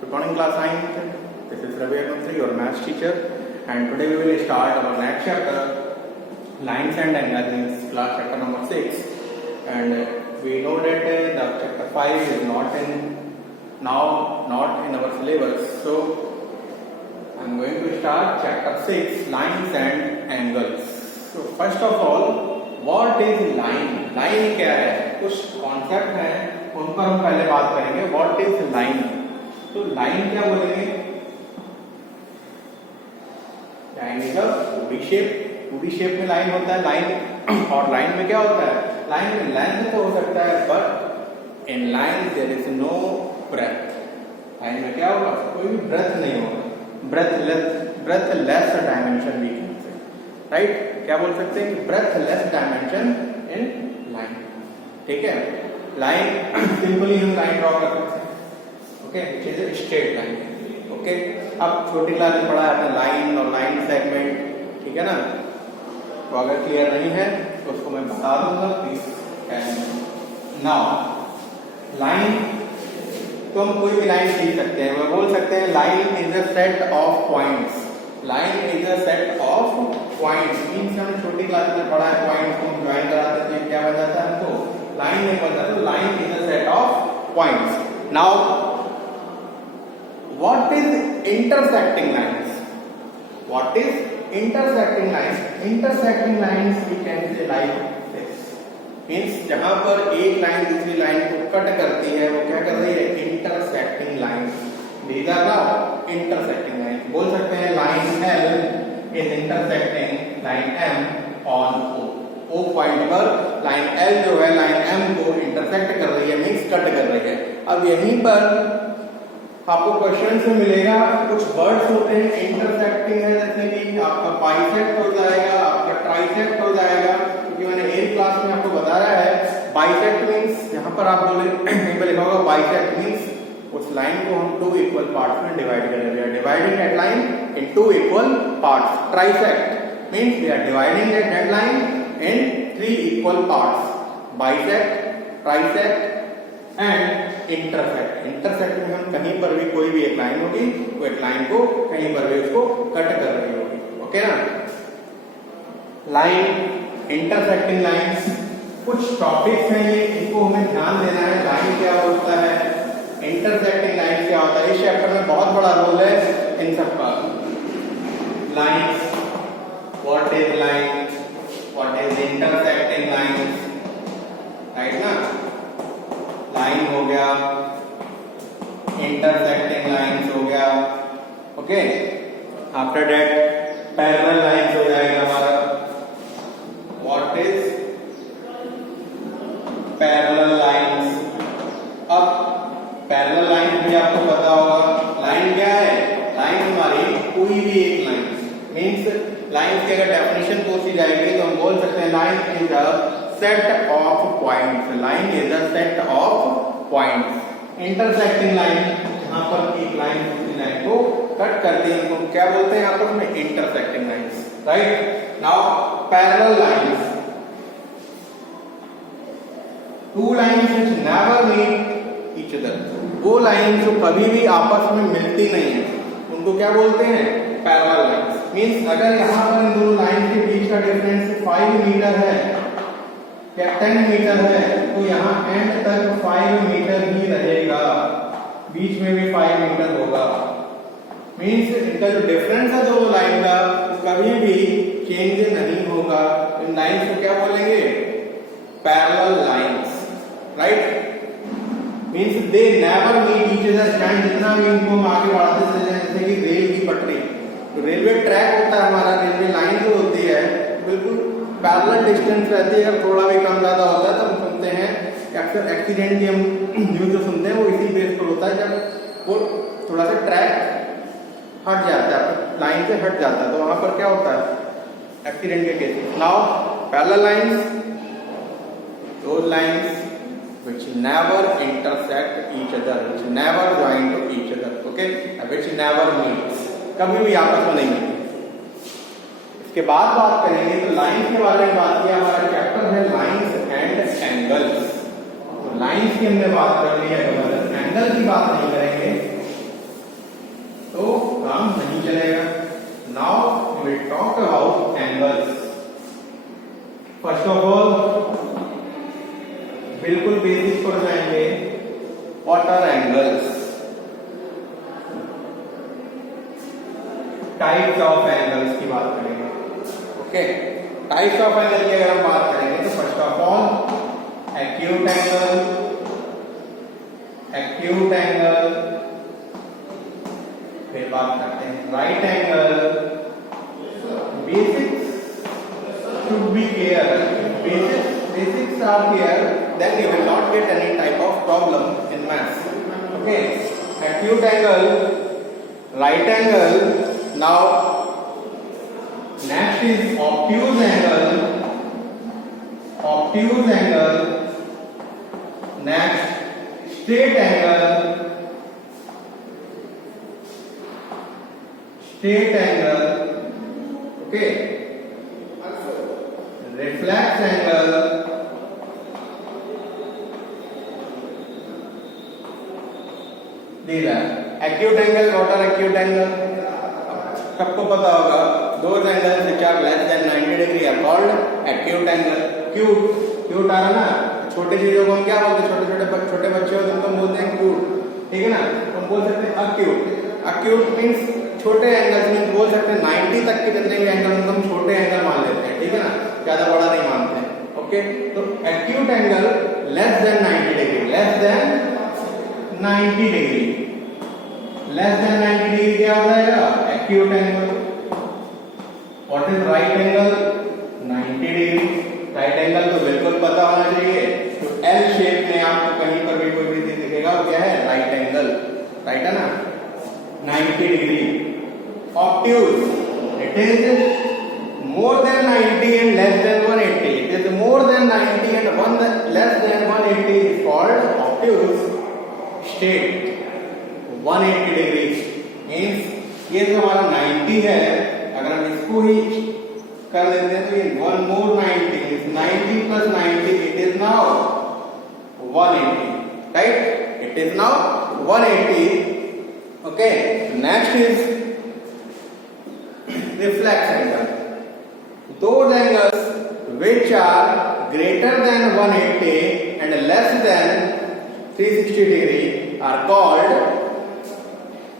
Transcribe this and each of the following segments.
Good morning, class 9th. This is Ravi Agantri, your maths teacher, and today we will start our next chapter, lines and angles, class chapter number 6. And we know that the chapter 5 is not in our syllabus. So I am going to start chapter 6, lines and angles. So first of all, what is line? Line क्या है? कुछ concept हैं उन पर हम पहले बात करेंगे. What is line? तो लाइन क्या बोलेंगे? Line is a 2D shape. 2D shape में लाइन होता है. लाइन और लाइन में क्या होता है? लाइन में लेंथ तो हो सकता है, but in line there is no breadth. Line में क्या होगा? कोई भी ब्रेथ नहीं होगा. ब्रेथलेस डायमेंशन भी कहते हैं, राइट? क्या बोल सकते हैं? Breathless dimension in line. ठीक है. लाइन सिंपली हम लाइन ड्रॉ कर सकते हैं. Okay, which is a straight line. Okay, अब छोटी क्लास में पढ़ा है लाइन और लाइन सेगमेंट. ठीक है ना? तो अगर क्लियर नहीं है तो उसको मैं बता दूंगा प्लीज. नाउ लाइन तो हम कोई भी लाइन खींच सकते हैं. मैं बोल सकते हैं line is a set of points. Line is a set of points means हमने छोटी क्लास में पढ़ा है पॉइंट्स को ज्वाइन कराते थे. क्या बन जाता है? हमको लाइन नहीं बनता. तो line is a set of points. Now what is intersecting lines? What is intersecting lines? Intersecting lines we can say like this. Means जहां पर एक लाइन दूसरी लाइन को कट करती है वो क्या कर रही है? intersecting lines. These are now intersecting lines. बोल सकते हैं line L is intersecting line M on O. O point पर लाइन L जो है लाइन M को इंटरसेक्ट कर रही है, मीन्स कट कर रही है. अब यहीं पर आपको क्वेश्चन से मिलेगा कुछ वर्ड्स होते हैं इंटरसेक्टिंग है, जैसे कि आपका बाइसेक्ट हो जाएगा, आपका ट्राइसेक्ट हो जाएगा. क्योंकि मैंने 8th क्लास में आपको बताया है बाइसेक्ट मींस यहाँ पर आप बोले कहीं पर लिखा होगा बाइसेक्ट मींस उस लाइन को हम 2 इक्वल पार्ट्स में डिवाइड कर रहे हैं. Dividing that line in 2 equal parts. Trisect means we are dividing that line in 3 equal parts. Bisect, trisect and intersect. Intersect में हम कहीं पर भी कोई भी एक लाइन होगी वो एक लाइन को कहीं पर भी उसको कट कर रही होगी. ओके ना? लाइन, इंटरसेक्टिंग लाइंस, कुछ टॉपिक्स हैं ये, इनको हमें ध्यान देना है. लाइन क्या होता है, इंटरसेक्टिंग लाइन क्या होता है. इस चैप्टर में बहुत बड़ा रोल है इन सब का. Lines, what is line, what is intersecting lines, right ना? लाइन हो गया, इंटरसेक्टिंग लाइंस हो गया. Okay, after that parallel lines हो जाएगा हमारा. What is parallel lines. अब पैरेलल लाइन भी आपको पता होगा. लाइन क्या है? लाइन हमारी कोई भी एक लाइन मीन्स लाइन की अगर डेफिनेशन पूछी जाएगी तो हम बोल सकते हैं line is the set of points. Line is a set of points. Intersecting line यहाँ पर एक लाइन दूसरी लाइन को कट करती है, उनको क्या बोलते हैं? यहाँ पर हमें intersecting lines, right? Now parallel lines, two lines which never meet each other. वो लाइन जो कभी भी आपस में मिलती नहीं है उनको क्या बोलते हैं? Parallel lines. मींस अगर यहाँ पर इन दोनों लाइन के बीच का डिफरेंस 5 मीटर है या 10 मीटर है तो यहाँ एंड तक 5 मीटर ही रहेगा, बीच में भी 5 मीटर होगा. मीन्स इनका जो डिफरेंस है दोनों लाइन का कभी भी चेंज नहीं होगा. इन लाइंस को क्या बोलेंगे? Parallel lines, right? Means they never meet each other. चाहे जितना भी इनको हम आगे बढ़ाते चले जाए, जैसे कि रेल की पटरी, तो रेलवे ट्रैक होता है हमारा, रेलवे लाइन जो होती है बिल्कुल पैरेलल डिस्टेंस रहती है. अगर थोड़ा भी कम ज्यादा होता है तो हम सुनते हैं अक्सर एक्सीडेंट की हम न्यूज जो सुनते हैं वो इसी बेस पर होता है जब वो थोड़ा सा ट्रैक हट जाता है, लाइन से हट जाता है, तो वहां पर क्या होता है? एक्सीडेंट के cases. Now parallel lines, those lines which never intersect each other, which never join to each other, okay, which never meets. कभी भी आपस में नहीं मिलती. इसके बाद बात करेंगे तो लाइन के बारे में बात किया. हमारा चैप्टर है लाइंस एंड एंगल्स. तो लाइंस की हमने बात कर ली है, एंगल की बात नहीं करेंगे. टाइप्स ऑफ एंगल्स की बात करेंगे। ओके, टाइप्स ऑफ एंगल की अगर हम बात करेंगे तो first of all acute angle, फिर बात करते हैं right angle. Basics should be clear, basics are clear, then you will not get any type of problem in maths. Okay, acute angle, right angle. Now next is obtuse angle, next straight angle, okay, reflex angle, these are acute angle. What are acute angle? सबको पता होगा, those angles which are less than 90 degree are called acute angle. Cute आ रहा ना, छोटे चीजों को हम क्या बोलते हैं, छोटे बच्चे हो तो हम बोलते हैं क्यूट, ठीक है ना। हम बोल सकते हैं अक्यूट मीन्स छोटे एंगल्स मीन्स बोल सकते हैं 90 तक के जितने भी एंगल उनको हम छोटे एंगल मान लेते हैं, ठीक है ना, ज्यादा बड़ा नहीं मानते हैं। ओके, तो acute angle less than 90 degree, less than 90 degree क्या हो जाएगा, acute angle. What is right angle, 90 degree. Right angle तो बिल्कुल पता होना चाहिए, तो एल शेप में आपको कहीं पर भी कोई भी चीज दिखेगा वो क्या है, राइट एंगल, राइट है ना, 90 degree. Obtuse, it is more than 90 and less than 180. It is more than 90 and less than 180 is called obtuse. Straight 180 degree means ये जो हमारा 90 है, अगर हम इसको ही कर देते हैं तो ये 1 more 90 is 90 plus 90, it is now 180, right? It is now 180. Okay, next is reflex angle. Those angles which are greater than 180 and less than 360 degree are called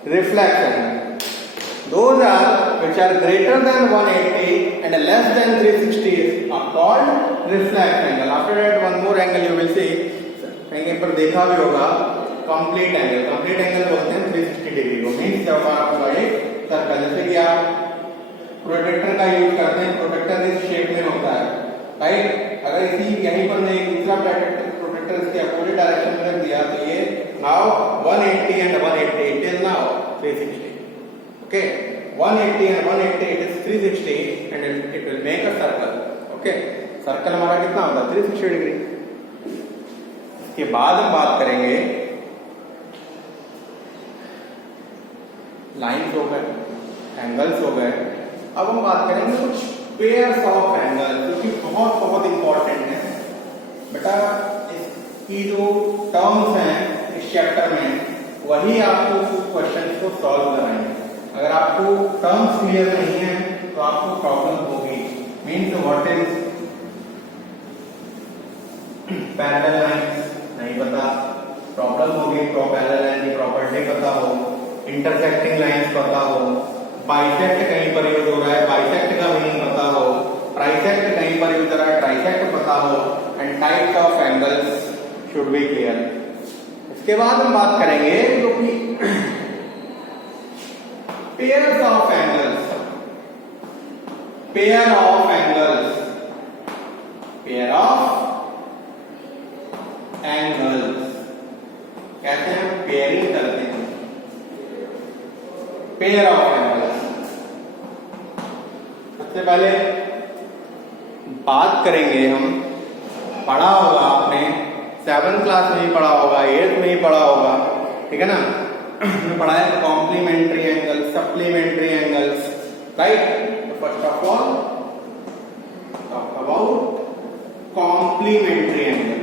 reflex angle. Those are which are greater than 180 and less than 360 are called reflex angle. After that, one more angle you will see. कहीं पर देखा भी होगा, complete angle. Complete angle बोलते हैं 360 degree को। Means जब आपका एक सर्कल, जैसे कि आप प्रोटेक्टर का यूज करते हैं, प्रोटेक्टर इस शेप में होता है, राइट। अगर इसी यहीं पर मैं एक दूसरा प्रोटेक्टर इसके अपोजिट डायरेक्शन में रख दिया तो ये now 180 and 180, it is now 360. Okay, 180 and 180, it is 360 and it will make a circle. Okay, circle हमारा कितना होता है, 360 डिग्री। इसके बाद हम बात करेंगे लाइन्स हो गए, एंगल्स हो गए। अब हम बात करेंगे कुछ पेयर्स ऑफ एंगल, जो कि बहुत इंपॉर्टेंट है बेटा। इसकी जो टर्म्स हैं इस चैप्टर में, वही आपको क्वेश्चन को सॉल्व कराएंगे। अगर आपको टर्म्स क्लियर नहीं है तो आपको प्रॉब्लम होगी। Means what is parallel lines नहीं पता, प्रॉब्लम होगी। पैरेलल लाइन की प्रॉपर्टी पता हो, इंटरसेक्टिंग लाइंस पता हो, बाइसेक्ट कहीं पर यूज हो रहा है, बाइसेक्ट का मीनिंग पता हो, ट्राइसेक्ट कहीं पर यूज हो रहा है, ट्राइसेक्ट पता हो, and types of angles should be clear. इसके बाद हम बात करेंगे जो कि pairs of angles, pair of angles, pair of angles कहते हैं, पेयरिंग करते हैं, पेयर ऑफ एंगल्स। सबसे पहले बात करेंगे हम, पढ़ा होगा आपने 7th क्लास में ही पढ़ा होगा, 8th में ही पढ़ा होगा, ठीक है ना। हमने पढ़ा है complementary angles, supplementary angles, right. तो first of all talk about complementary angle.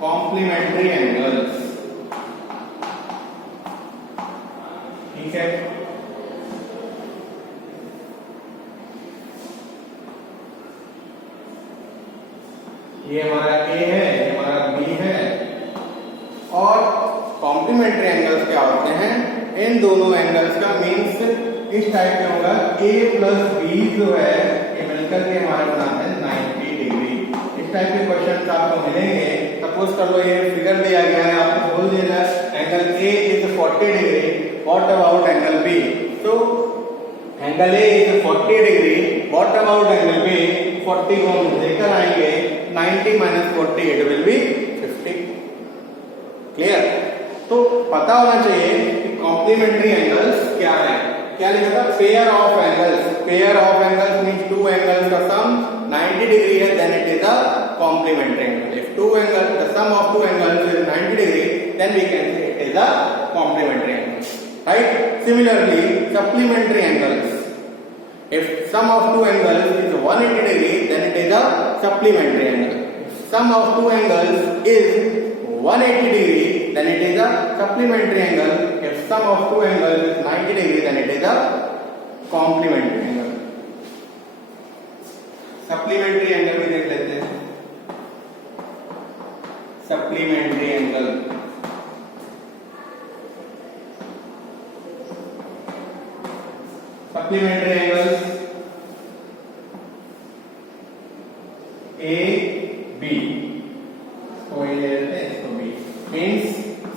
Complementary angles, ठीक है। ये हमारा ए है, ये हमारा बी है। और कॉम्प्लीमेंट्री एंगल्स क्या होते हैं, इन दोनों एंगल्स का मीन्स इस टाइप में होगा a प्लस बी जो है ये मिलकर के हमारा बनाता है 90 डिग्री। इस टाइप के क्वेश्चन आपको मिलेंगे। सपोज कर लो ये फिगर दिया गया है, आपको बोल दिया जाए angle a is 40 degree, what about angle b? तो angle a is 40 degree, what about angle b? 40 को हम लेकर आएंगे, 90 minus 40 it will be 50। Clear? तो पता होना चाहिए कि कॉम्प्लीमेंट्री एंगल्स क्या है। क्या लिखा था? Pair of angles. Pair of angles means two angles का सम 90 डिग्री है, then it is a complementary angle. If two angle the sum of two angles is 90 degree, then we can say it is a complementary angle, right? Similarly supplementary angles, if sum of two angles is 180 degree, then it is a supplementary angle. If sum of two angles is 180 degree, then it is a supplementary angle. If sum of two angles is 90 degree, then it is a complementary angle. Supplementary angle भी देख लेते हैं। Supplementary angle supplementary angles A B, तो ये लेते हैं इसको B, means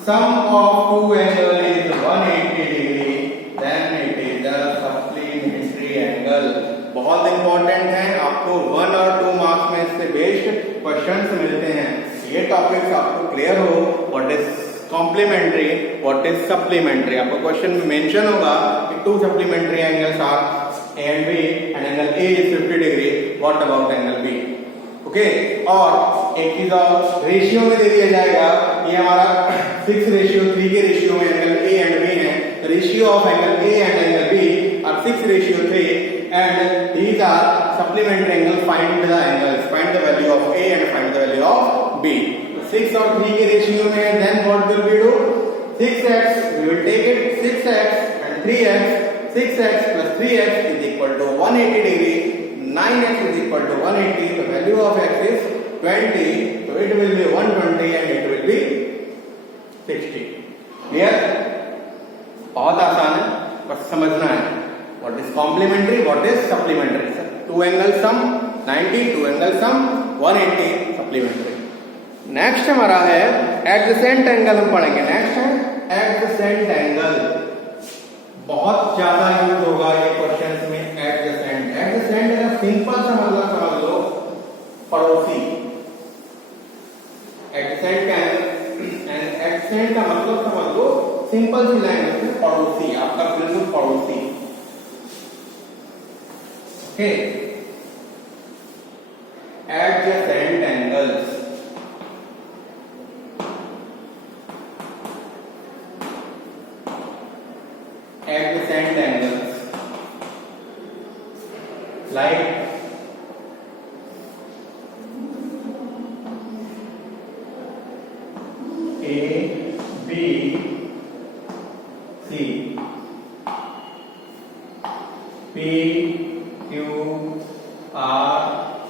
sum of two angle is 180 degree, then it is a supplementary angle। बहुत इंपॉर्टेंट है, आपको 1 और 2 मार्क्स में इससे बेस्ड क्वेश्चंस मिलते हैं। ये टॉपिक्स आपको क्लियर हो, what is complementary, what is supplementary. आपको क्वेश्चन में मेंशन होगा कि two supplementary angles are A and B and angle A is 50 degree, what about angle B? Okay, और एक चीज और रेशियो में दे दिया जाएगा, ये हमारा 6:3 के रेशियो में एंगल A and B है। Ratio of angle A and angle B are 6:3 and these are supplementary angle। find the angles, find the value of A and find the value of B। 6 और 3 के ratio में, then what will we do? 6x, we will take it 6x and 3x, 6x plus 3x is equal to 180 degree, 9x is equal to 180, the value of x is 20, so it will be 120 and it will be 60। Clear? बहुत आसान है, बस समझना है what is complementary, what is supplementary। two angle sum 90, two angle sum 180, supplementary। Next हमारा है adjacent angle, हम पढ़ेंगे। नेक्स्ट है एडजेसेंट एंगल, बहुत ज्यादा यूज होगा ये क्वेश्चंस में। एडजेसेंट, एडजेसेंट का सिंपल सा मतलब समझ लो, पड़ोसी। एडजेसेंट का एडजेसेंट का मतलब समझ लो, सिंपल सी लैंग्वेज में पड़ोसी, आपका बिल्कुल पड़ोसी। Okay, adjacent angles, adjacent angles like A, B, C, P, Q, R,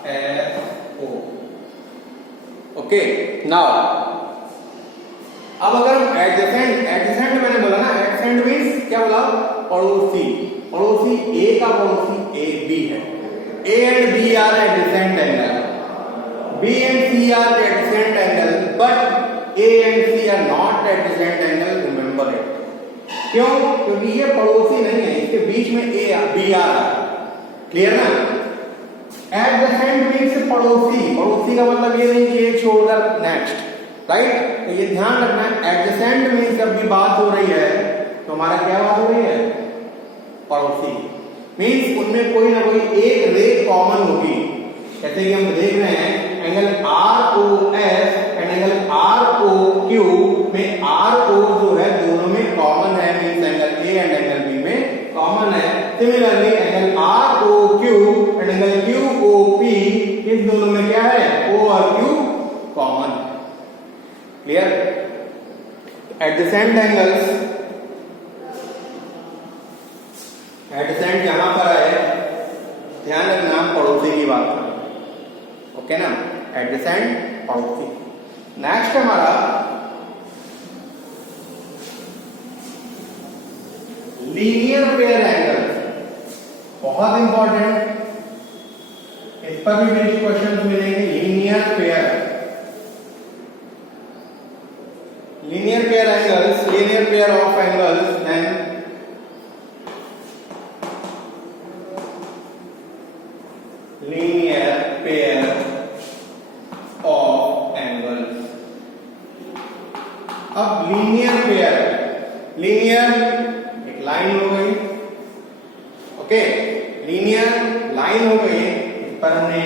S, O। Okay, now अब अगर एडजेसेंट, एडजेसेंट मैंने बोला ना, एडजेसेंट मींस क्या बोला? पड़ोसी। पड़ोसी ए का पड़ोसी ए बी है। A and B are adjacent angle, B and C are adjacent angle, but A and C are not adjacent angle, remember it. क्यों? क्योंकि ये पड़ोसी नहीं है, इसके बीच में ए बी आर है। क्लियर ना? एडजेसेंट मींस पड़ोसी। पड़ोसी का मतलब ये नहीं कि एक छोड़कर नेक्स्ट, राइट? तो ये ध्यान रखना है, एडजेसेंट मींस जब भी बात हो रही है तो हमारा क्या बात हो रही है? पड़ोसी। मींस उनमें कोई ना कोई एक रे कॉमन होगी। जैसे कि हम देख रहे हैं angle ROS and angle ROQ में RO जो है दोनों में कॉमन है, means angle A and angle B में कॉमन है। Similarly angle ROQ and angle QOP इस दोनों में क्या है? O और Q कॉमन है। क्लियर? एडजेसेंट एंगल्स, एडजेसेंट यहां पर है, ध्यान रखना पड़ोसी की बात करें। ओके ना? एडजेसेंट पड़ोसी। नेक्स्ट हमारा लीनियर पेयर एंगल्स, बहुत इंपॉर्टेंट, इस पर भी बेसिक क्वेश्चंस मिलेंगे। Linear pair angles, linear pair of angles and linear pair of angles. अब लीनियर पेयर, लीनियर एक लाइन हो गई, ओके, लीनियर लाइन हो गई, इस पर हमने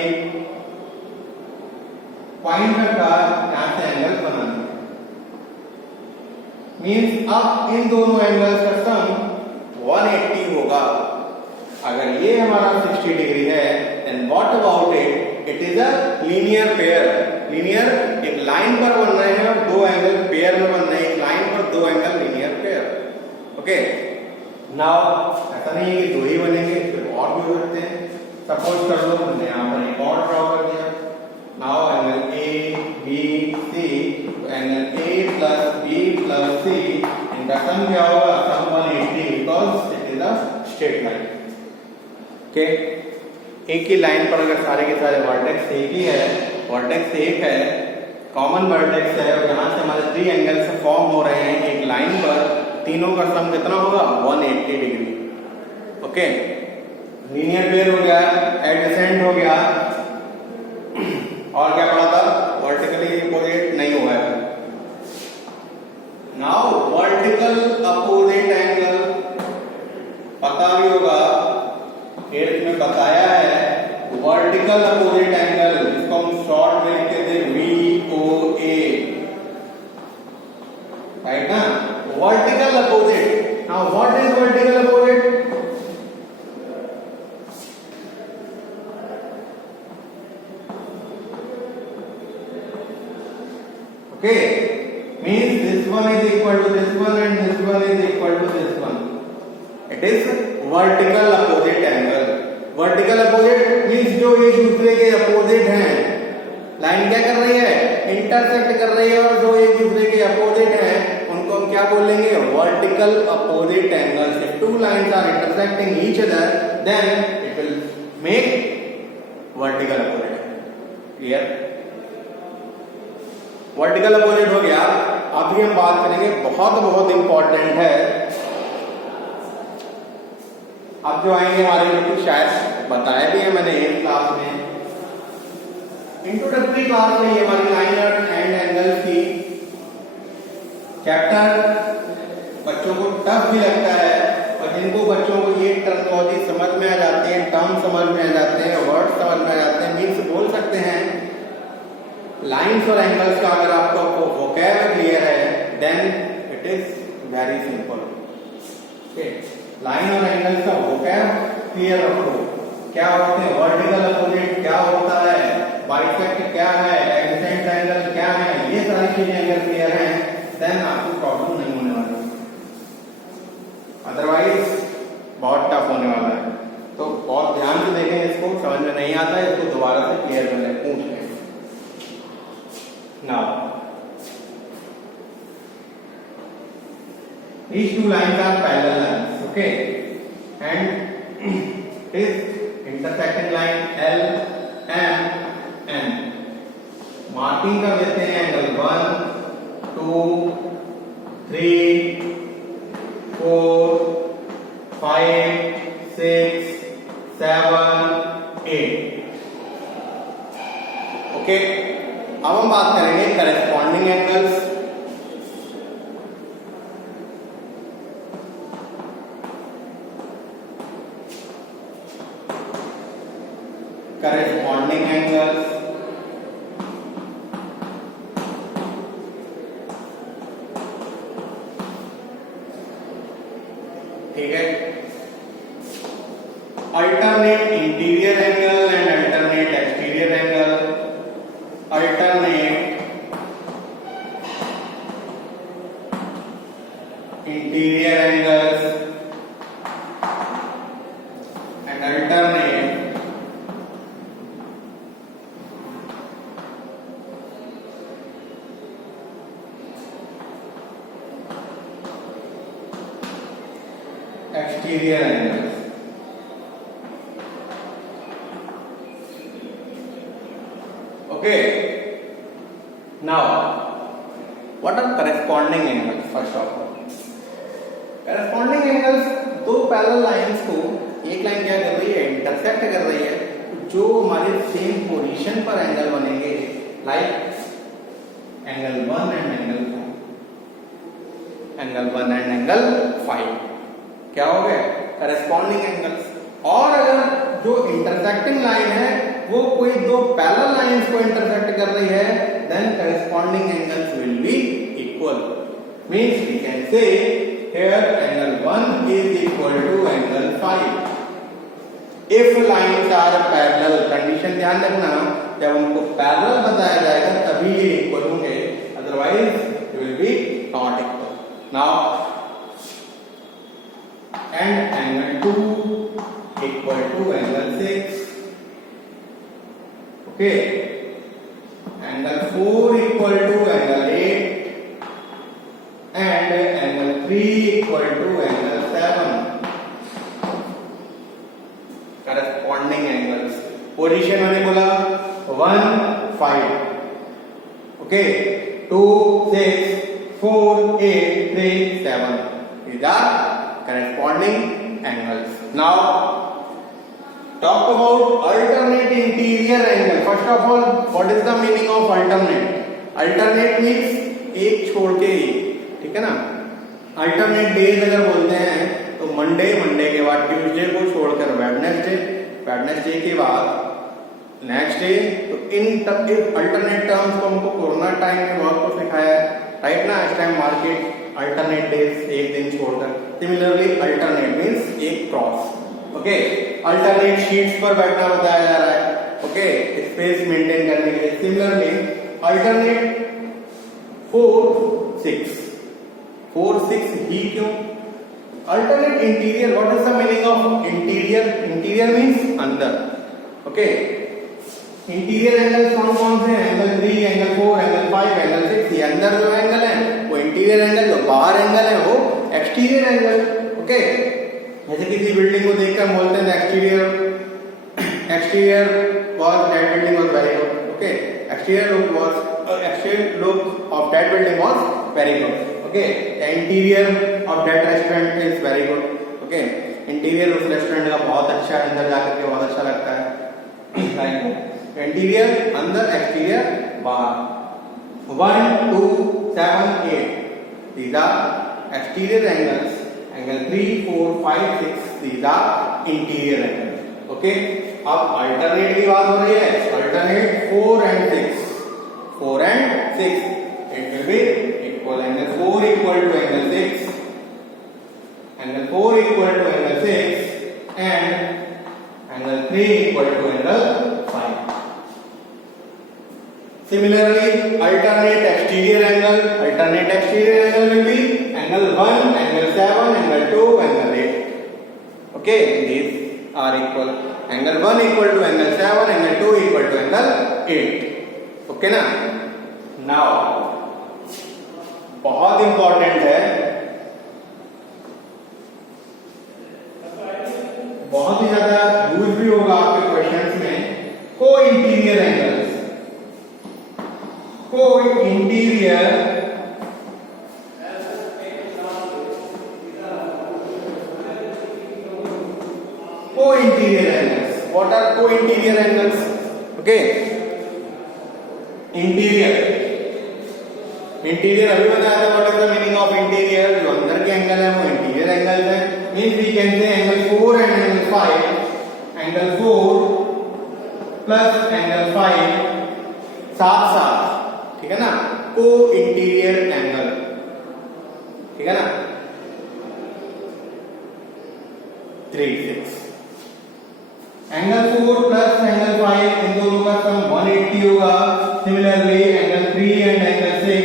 पॉइंट रखा, यहां से एंगल बनाना, मींस अब इन दोनों एंगल्स का सम 180 होगा। अगर ये हमारा 60 डिग्री है, then what about it, it is a linear pair. Linear एक लाइन पर बन रहे हैं और दो एंगल पेयर में बन रहे हैं, एक लाइन पर दो angle linear pair. Okay, now ऐसा नहीं है कि दो ही बनेंगे, फिर और भी हो सकते हैं। सपोज कर लो हमने यहाँ पर एक और ड्रॉ कर दिया। Now angle A B C, तो angle A plus B plus C, इनका सम क्या होगा, sum 180, because it is a straight line. Okay, एक ही लाइन पर अगर सारे के सारे वर्टेक्स एक ही है, वर्टेक्स एक है, कॉमन वर्टेक्स है, और यहाँ से हमारे 3 एंगल्स फॉर्म हो रहे हैं एक लाइन पर, तीनों का सम कितना होगा, 180 डिग्री। ओके, लीनियर पेयर हो गया, एडजेसेंट हो गया, और क्या पढ़ा था, वर्टिकली अपोजिट नहीं हुआ है। नाउ वर्टिकल अपोजिट एंगल पता भी होगा, एट में बताया है, वर्टिकल अपोजिट एंगल, इसको हम शॉर्ट में लिखते थे VOA, राइट ना, vertical opposite. Now what is vertical opposite, okay, means this one is equal to this one and this one is equal to this one. It is vertical opposite angle. Vertical opposite means जो एक दूसरे के opposite हैं, line क्या कर रही है, intersect कर रही है, और जो एक दूसरे के अपोजिट हैं उनको हम क्या बोलेंगे, vertical opposite angles. If two lines are intersecting each other, then it will make vertical opposite. Clear? Vertical opposite हो गया। अभी हम बात करेंगे, बहुत बहुत इंपॉर्टेंट है, अब जो आएंगे हमारे लोग, शायद बताया भी है मैंने एक क्लास में, इंट्रोडक्टरी क्लास में, ये हमारी लाइन एंड एंगल की चैप्टर बच्चों को टफ भी लगता है, और जिनको बच्चों को ये टर्मिनोलॉजी समझ में आ जाती है, टर्म समझ में आ जाते हैं, वर्ड समझ में आ जाते हैं, मीन्स बोल सकते हैं लाइंस और एंगल्स का अगर आपको वोकैब क्लियर है, then it is very simple. Okay, line और एंगल्स का वोकैब क्लियर रखो, क्या होते हैं वर्टिकल अपोजिट, क्या होता है बाइसेक्ट, क्या है एडजेसेंट एंगल, क्या है, ये सारी चीजें अगर क्लियर हैं, देन आपको प्रॉब्लम नहीं होने वाला, अदरवाइज बहुत टफ होने वाला है। तो बहुत ध्यान से देखें, इसको समझ में नहीं आता है, इसको दोबारा से क्लियर कर लें, पूछ लें। Now, these two lines are parallel lines, okay, and this intersecting line L, M, N. Marking कर देते हैं एंगल 1, 2, 3, 4, 5, 6, 7, 8. ओके, अब हम बात करेंगे करेस्पॉन्डिंग एंगल्स। करेस्पॉन्डिंग एंगल्स, ठीक है, alternate interior angle and alternate exterior angle, alternate interior angles and alternate exterior angles. Okay. Now, what are corresponding angles? First of all, corresponding angles दो parallel lines को एक line क्या कर रही है, intersect कर रही है, जो हमारे सेम पोजीशन पर एंगल बनेंगे, लाइक एंगल 1 एंड एंगल 5 क्या हो गए, करस्पॉन्डिंग एंगल्स। और अगर जो इंटरसेक्टिंग लाइन है वो कोई दो पैरेलल लाइंस को इंटरसेक्ट कर रही है, then corresponding angles will be equal. Means we can say here angle 1 is equal to angle 5 if lines are parallel। Condition ध्यान रखना, जब हमको पैरेलल बताया जाएगा तभी ये इक्वल होंगे, otherwise it will be not equal। now and angle 2 equal to angle 6, okay, angle 4 equal to angle 8 and angle 3 equal to angle 7। corresponding angles position मैंने बोला 1 5, okay, 2 6 4 8 3 7, these are corresponding angles। now talk about alternate interior angle। first of all, what is the meaning of alternate? alternate means एक छोड़ के एक, ठीक है ना। Alternate days अगर बोलते हैं तो मंडे के बाद ट्यूसडे को छोड़कर वेडनेसडे के बाद नेक्स्ट डे। तो इन अल्टरनेट टर्म्स को हमको कोरोना टाइम में बहुत को सिखाया है, राइट ना। इस टाइम मार्केट अल्टरनेट डेज, एक दिन छोड़कर। सिमिलरली अल्टरनेट मींस एक क्रॉस, ओके। अल्टरनेट शीट्स पर बैठना बताया जा रहा है, ओके, स्पेस मेंटेन करने के लिए। सिमिलरली अल्टरनेट 4 6 ही क्यों? Alternate interior, what is the meaning of interior? Interior means अंदर, ओके। इंटीरियर एंगल कौन कौन से हैं? Angle 3 angle 4 angle 5 angle 6। ये अंदर जो एंगल है वो इंटीरियर एंगल, जो बाहर एंगल है वो एक्सटीरियर एंगल, ओके। जैसे किसी बिल्डिंग को देखकर बोलते हैं exterior wall that building was very good, okay. Exterior look of that building was very good, okay। the interior of that restaurant is very good, okay। Interior उस restaurant का बहुत अच्छा है, अंदर जाकर के बहुत अच्छा लगता है, राइट। इंटीरियर अंदर, एक्सटीरियर बाहर। 1 2 7 8 these are exterior angles, angle 3 4 5 6 these are interior angles, okay। अब अल्टरनेट की बात हो रही है, alternate 4 and 6 it will be equal। angle 4 equal to angle 6, angle 4 equal to angle 6 and angle 3 equal to angle 5। similarly alternate exterior angle will be angle 1 angle 7 angle 2 angle 8, okay। these are equal। angle 1 equal to angle 7 angle 2 equal to angle 8, okay ना। now बहुत important है, बहुत ही ज्यादा use भी होगा आपके questions में, co-interior angles. Co-interior angles, what are co-interior angles, okay. Interior अभी बताया था, what is the meaning of interior? जो अंदर के एंगल है वो इंटीरियर एंगल है। Means we can say angle 4 and angle 5, angle 4 plus angle 5 साथ, ठीक है ना, को इंटीरियर एंगल, ठीक है ना। 3 6 एंगल 4 प्लस एंगल 5 इन दोनों का सम 180 होगा। सिमिलरली एंगल 3 एंड एंगल 6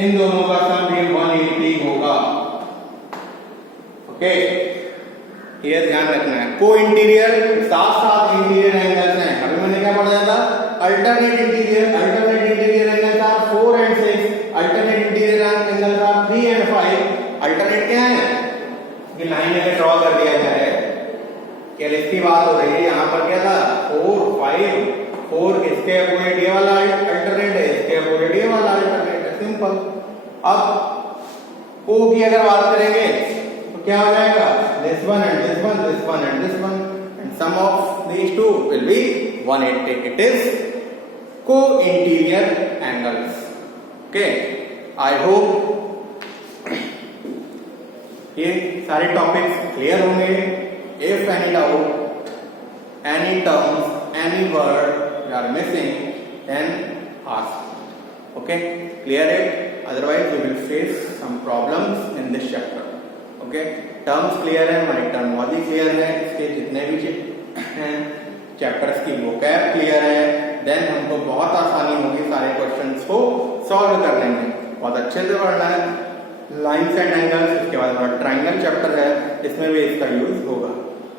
इन दोनों का सम भी 180 होगा, ओके। ये ध्यान रखना है। को इंटीरियर साथ इंटीरियर एंगल्स हैं। अभी मैंने क्या पढ़ा था? Alternate interior angles are 4 and 6, alternate interior angles are 3 and 5। Alternate क्या है? ये लाइन अगर ड्रॉ कर दिया जाए केवल इसकी बात हो रही है। यहाँ पर क्या था 4 5 4 इसके अपोजिट ये वाला अल्टरनेट है, इसके अपोजिट ये वाला अल्टरनेट है, सिंपल। अब को की अगर बात करेंगे तो क्या हो जाएगा, this one and this one, this one and this one, and sum of these two will be 180। It is co-interior angles। Okay, I hope ये सारे टॉपिक्स क्लियर होंगे। If any doubt, any terms, any word you are missing, then ask. Okay, clear it? Otherwise you will face some problems in this chapter। okay, terms clear है, हमारी terminology clear है, इसके जितने भी हैं chapters की vocab clear है, then हमको बहुत आसानी होगी सारे क्वेश्चंस को सॉल्व करने में। बहुत अच्छे से पढ़ना है लाइन्स एंड एंगल्स। इसके बाद हमारा ट्रायंगल चैप्टर है, इसमें भी इसका यूज होगा।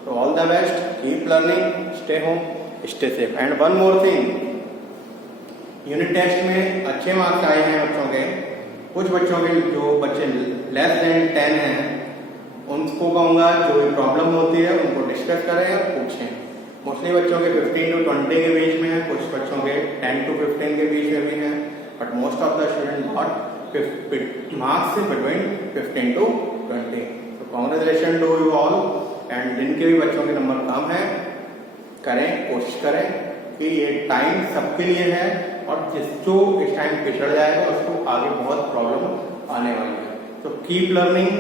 तो all the best, keep learning, stay home, stay safe. And one more thing, unit test में अच्छे मार्क्स आए हैं बच्चों के। कुछ बच्चों के जो बच्चे लेस देन 10 हैं उनको कहूँगा जो प्रॉब्लम होती है उनको डिस्कस करें और पूछें। मोस्टली बच्चों के 15 to 20 के बीच में है, कुछ बच्चों के 10 to 15 के बीच में भी हैं, but most of the student got marks between 15 to 20। तो congratulation to you all. And जिनके भी बच्चों के नंबर कम है, करें, कोशिश करें कि ये टाइम सबके लिए है, और जो इस टाइम पिछड़ जाएगा उसको आगे बहुत प्रॉब्लम आने वाली है। तो keep learning.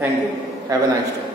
Thank you, have a nice day.